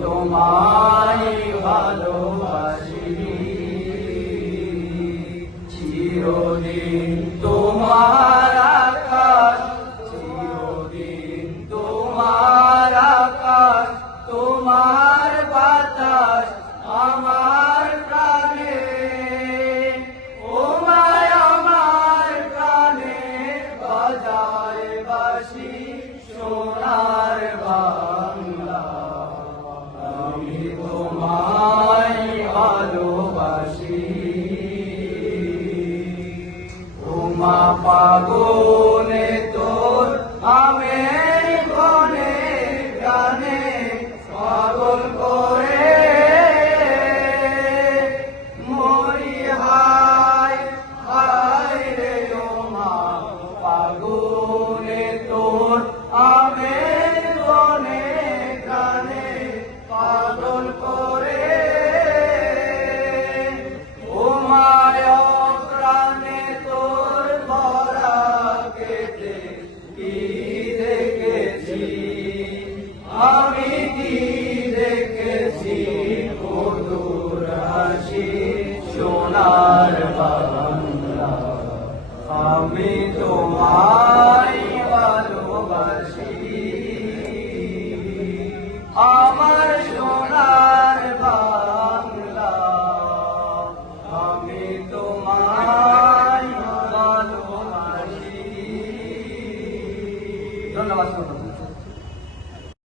তোমায় ভালোবাসি চিরদিন তোমার আকাশ চিরদিন তোমার আকাশ তোমার বাতাস আমার প্রাণে ও মায় আমার প্রাণে বাজায় বাঁশি সোনার বাংলা আমি তোমায় ভালোবাসি তোমা পাগলে তোর আমের বনে গানে পাগল করে মরি হায় হায় রে ওমা পাগলে তোর আমের বনে গানে পাগল করে ও মায়া প্রাণে তোর ভরা কেটে কি দেখেছি আমি কি দেখেছি মধুর হাসি সোনার বাংলা আমি তোমার